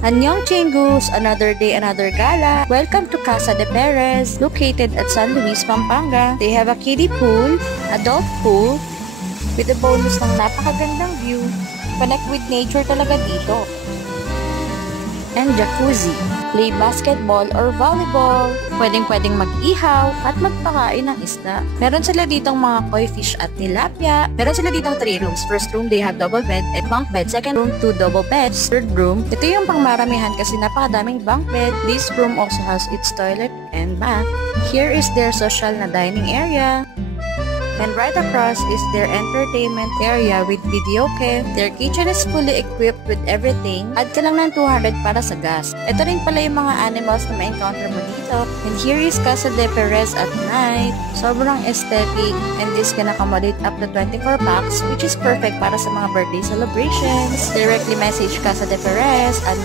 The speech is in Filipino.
Annyeong Chingus, another day, another gala. Welcome to Casa de Perez, located at San Luis, Pampanga. They have a kiddie pool, adult pool, with a bonus ng napakagandang view. Connect with nature talaga dito. And jacuzzi. Play basketball or volleyball. Pwedeng mag-ihaw at magpakain ng isda. Meron sila ditong mga koi fish at tilapia. Meron sila ditong 3 rooms. First room, they have double bed and bunk bed. Second room, 2 double beds. Third room, ito yung pangmaramihan kasi napakadaming bunk bed. This room also has its toilet and bath. Here is their social na dining area. And right across is their entertainment area with videoke. Their kitchen is fully equipped with everything. Add ka lang ng 200 para sa gas. Ito rin pala yung mga animals na ma-encounter mo dito. And here is Casa de Perez at night. Sobrang aesthetic and this can accommodate up to 24 packs which is perfect para sa mga birthday celebrations. Directly message Casa de Perez at